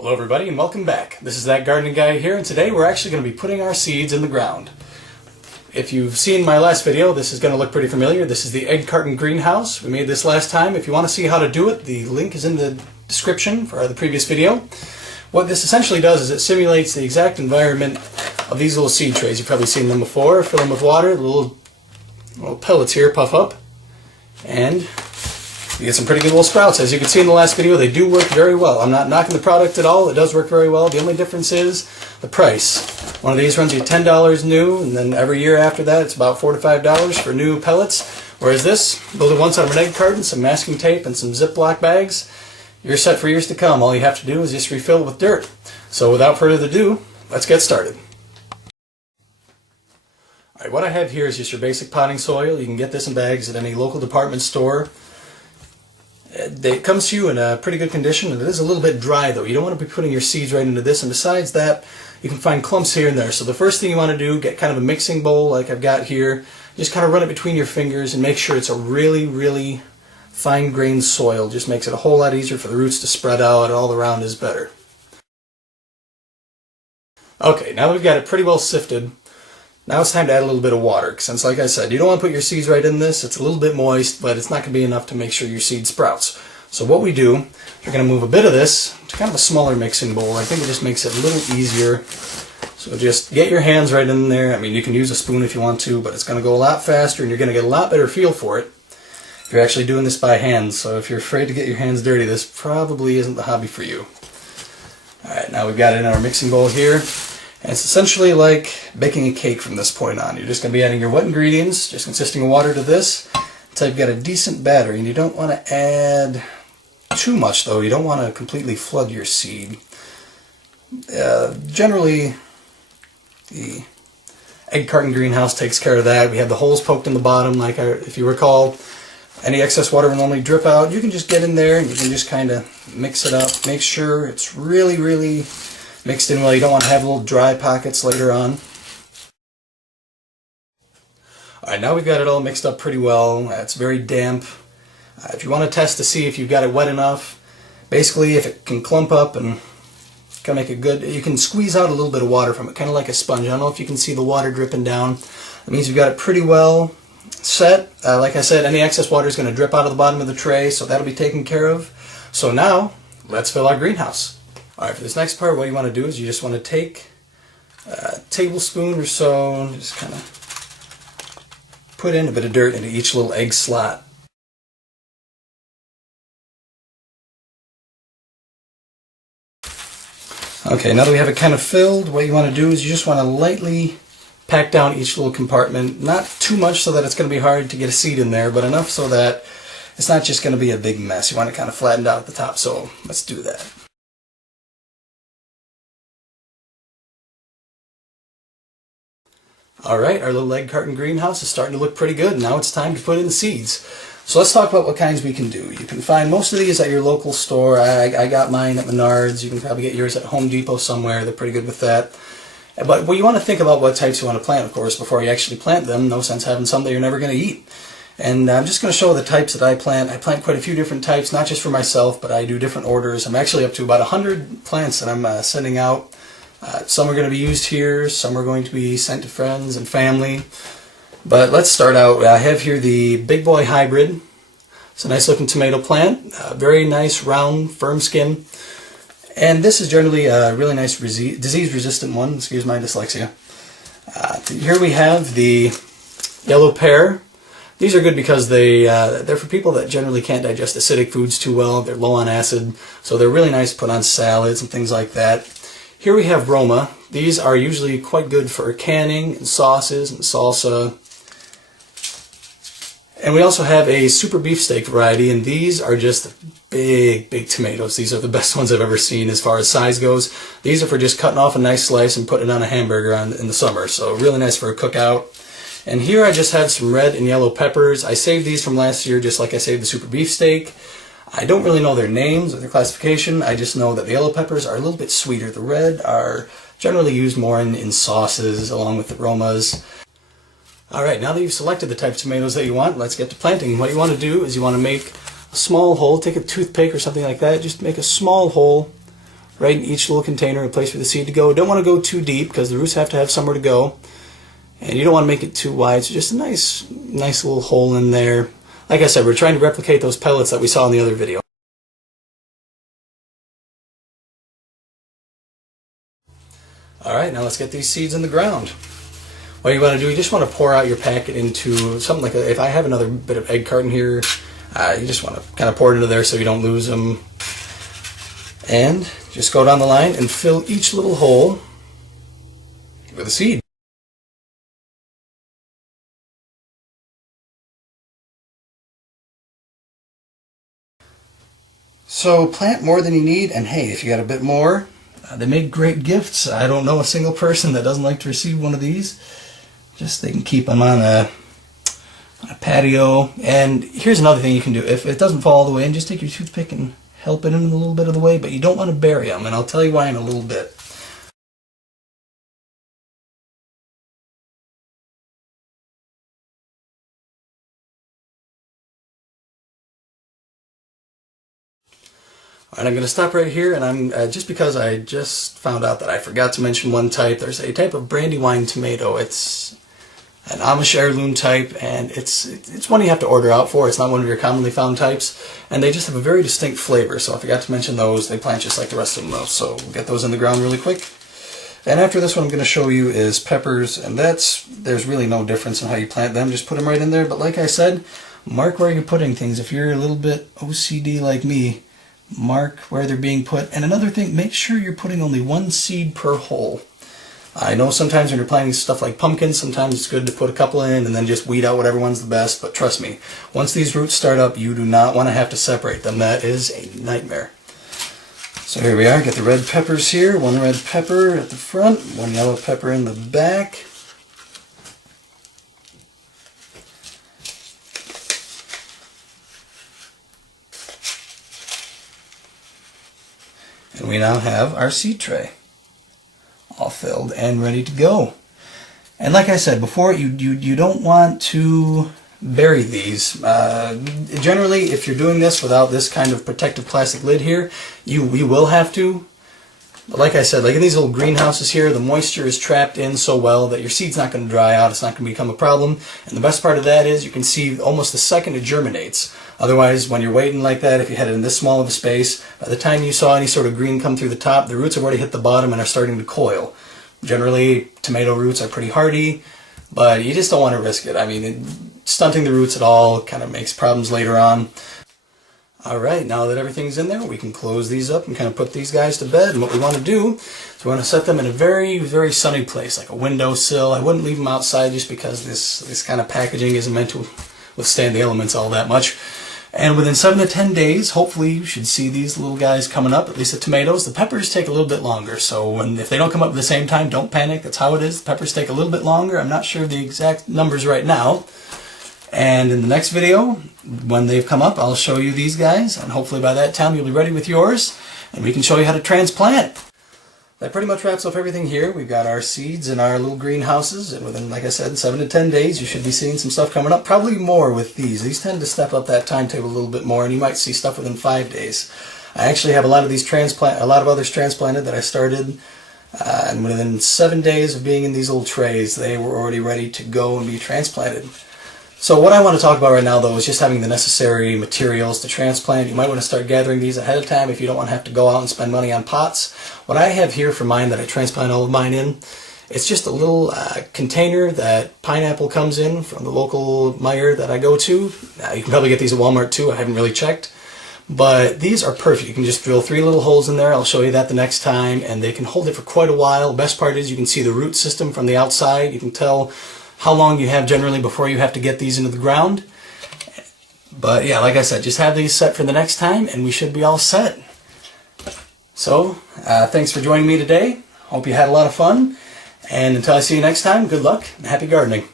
Hello everybody and welcome back. This is That Gardening Guy here, and today we're actually going to be putting our seeds in the ground. If you've seen my last video, this is going to look pretty familiar. This is the egg carton greenhouse. We made this last time. If you want to see how to do it, the link is in the description for the previous video. What this essentially does is it simulates the exact environment of these little seed trays. You've probably seen them before. Fill them with water, the little pellets here puff up, and you get some pretty good little sprouts. As you can see in the last video, they do work very well. I'm not knocking the product at all. It does work very well. The only difference is the price. One of these runs you $10 new, and then every year after that it's about $4 to $5 for new pellets. Whereas this, build it once out of an egg carton, some masking tape, and some Ziploc bags. You're set for years to come. All you have to do is just refill it with dirt. So without further ado, let's get started. Alright, what I have here is just your basic potting soil. You can get this in bags at any local department store. It comes to you in a pretty good condition, and it is a little bit dry though. You don't want to be putting your seeds right into this, and besides that, you can find clumps here and there. So the first thing you want to do, get kind of a mixing bowl like I've got here. Just kind of run it between your fingers and make sure it's a really fine-grained soil. Just makes it a whole lot easier for the roots to spread out, and all around is better. Okay, now that we've got it pretty well sifted, now it's time to add a little bit of water, since like I said, you don't want to put your seeds right in this. It's a little bit moist, but it's not going to be enough to make sure your seed sprouts. So what we do, we're going to move a bit of this to kind of a smaller mixing bowl. I think it just makes it a little easier. So just get your hands right in there. I mean, you can use a spoon if you want to, but it's going to go a lot faster, and you're going to get a lot better feel for it if you're actually doing this by hand. So if you're afraid to get your hands dirty, this probably isn't the hobby for you. Alright, now we've got it in our mixing bowl here. And it's essentially like baking a cake from this point on. You're just going to be adding your wet ingredients, just consisting of water, to this, until you've got a decent batter. And you don't want to add too much, though. You don't want to completely flood your seed. Generally, the egg carton greenhouse takes care of that. We have the holes poked in the bottom, like if you recall. Any excess water will normally drip out. You can just get in there and you can just kind of mix it up. Make sure it's really mixed in well. You don't want to have little dry pockets later on. Alright, now we've got it all mixed up pretty well. It's very damp. If you want to test to see if you've got it wet enough, basically if it can clump up and kind of make it good, you can squeeze out a little bit of water from it, kind of like a sponge. I don't know if you can see the water dripping down. That means you've got it pretty well set. Like I said, any excess water is going to drip out of the bottom of the tray, so that'll be taken care of. So now, let's fill our greenhouse. Alright, for this next part, what you want to do is you just want to take a tablespoon or so, and just kind of put in a bit of dirt into each little egg slot. Okay, now that we have it kind of filled, what you want to do is you just want to lightly pack down each little compartment. Not too much so that it's going to be hard to get a seed in there, but enough so that it's not just going to be a big mess. You want it kind of flattened out at the top, so let's do that. Alright, our little egg carton greenhouse is starting to look pretty good. Now it's time to put in the seeds. So let's talk about what kinds we can do. You can find most of these at your local store. I got mine at Menards. You can probably get yours at Home Depot somewhere. They're pretty good with that. But you want to think about what types you want to plant, of course, before you actually plant them. No sense having some that you're never going to eat. And I'm just going to show the types that I plant. I plant quite a few different types, not just for myself, but I do different orders. I'm actually up to about 100 plants that I'm sending out. Some are going to be used here, some are going to be sent to friends and family. But let's start out. I have here the Big Boy Hybrid. It's a nice looking tomato plant, very nice, round, firm skin. And this is generally a really nice disease resistant one, excuse my dyslexia. Here we have the yellow pear. These are good because they're for people that generally can't digest acidic foods too well. They're low on acid, so they're really nice to put on salads and things like that. Here we have Roma. These are usually quite good for canning and sauces and salsa. And we also have a super beefsteak variety, and these are just big tomatoes. These are the best ones I've ever seen as far as size goes. These are for just cutting off a nice slice and putting it on a hamburger in the summer, so really nice for a cookout. And here I just have some red and yellow peppers. I saved these from last year just like I saved the super beefsteak. I don't really know their names or their classification. I just know that the yellow peppers are a little bit sweeter. The red are generally used more in sauces along with the Romas. Alright, now that you've selected the type of tomatoes that you want, let's get to planting. What you want to do is you want to make a small hole. Take a toothpick or something like that. Just make a small hole right in each little container, a place for the seed to go. Don't want to go too deep because the roots have to have somewhere to go. And you don't want to make it too wide, so just a nice little hole in there. Like I said, we're trying to replicate those pellets that we saw in the other video. Alright, now let's get these seeds in the ground. What you want to do, you just want to pour out your packet into something like, if I have another bit of egg carton here, you just want to kind of pour it into there so you don't lose them. And just go down the line and fill each little hole with a seed. So plant more than you need, and hey, if you got a bit more, they make great gifts. I don't know a single person that doesn't like to receive one of these. Just they can keep them on a patio. And here's another thing you can do. If it doesn't fall all the way in, just take your toothpick and help it in a little bit of the way, but you don't want to bury them, and I'll tell you why in a little bit. Alright, I'm going to stop right here, and I'm just because I just found out that I forgot to mention one type. There's a type of brandywine tomato. It's an Amish heirloom type, and it's one you have to order out for. It's not one of your commonly found types, and they just have a very distinct flavor. So I forgot to mention those. They plant just like the rest of them, though. So we'll get those in the ground really quick. And after this, what I'm going to show you is peppers, and there's really no difference in how you plant them. Just put them right in there. But like I said, mark where you're putting things. If you're a little bit OCD like me, mark where they're being put. And another thing, make sure you're putting only one seed per hole. I know sometimes when you're planting stuff like pumpkins, sometimes it's good to put a couple in and then just weed out whatever one's the best, but trust me, once these roots start up, you do not want to have to separate them. That is a nightmare. So here we are, get the red peppers here, one red pepper at the front, one yellow pepper in the back. And we now have our seed tray all filled and ready to go. And like I said before, you don't want to bury these. Generally, if you're doing this without this kind of protective plastic lid here, you will have to. But like I said, like in these little greenhouses here, the moisture is trapped in so well that your seed's not going to dry out. It's not going to become a problem. And the best part of that is you can see almost the second it germinates. Otherwise, when you're waiting like that, if you had it in this small of a space, by the time you saw any sort of green come through the top, the roots have already hit the bottom and are starting to coil. Generally, tomato roots are pretty hardy, but you just don't want to risk it. I mean, stunting the roots at all kind of makes problems later on. Alright, now that everything's in there, we can close these up and kind of put these guys to bed. And what we want to do is we want to set them in a very, very sunny place, like a windowsill. I wouldn't leave them outside just because this kind of packaging isn't meant to withstand the elements all that much. And within 7 to 10 days, hopefully you should see these little guys coming up, at least the tomatoes. The peppers take a little bit longer, so if they don't come up at the same time, don't panic. That's how it is. The peppers take a little bit longer. I'm not sure of the exact numbers right now. And in the next video, when they've come up, I'll show you these guys, and hopefully by that time you'll be ready with yours, and we can show you how to transplant. That pretty much wraps up everything here. We've got our seeds in our little greenhouses, and within, like I said, 7 to 10 days, you should be seeing some stuff coming up. Probably more with these. These tend to step up that timetable a little bit more, and you might see stuff within 5 days. I actually have a lot of others transplanted that I started, and within 7 days of being in these little trays, they were already ready to go and be transplanted. So what I want to talk about right now, though, is just having the necessary materials to transplant. You might want to start gathering these ahead of time if you don't want to have to go out and spend money on pots. What I have here for mine that I transplant all of mine in, it's just a little container that pineapple comes in from the local Meijer that I go to. You can probably get these at Walmart too. I haven't really checked. But these are perfect. You can just drill 3 little holes in there. I'll show you that the next time. And they can hold it for quite a while. The best part is you can see the root system from the outside. You can tell how long you have generally before you have to get these into the ground. But yeah, like I said, just have these set for the next time and we should be all set. So, thanks for joining me today. Hope you had a lot of fun. And until I see you next time, good luck and happy gardening.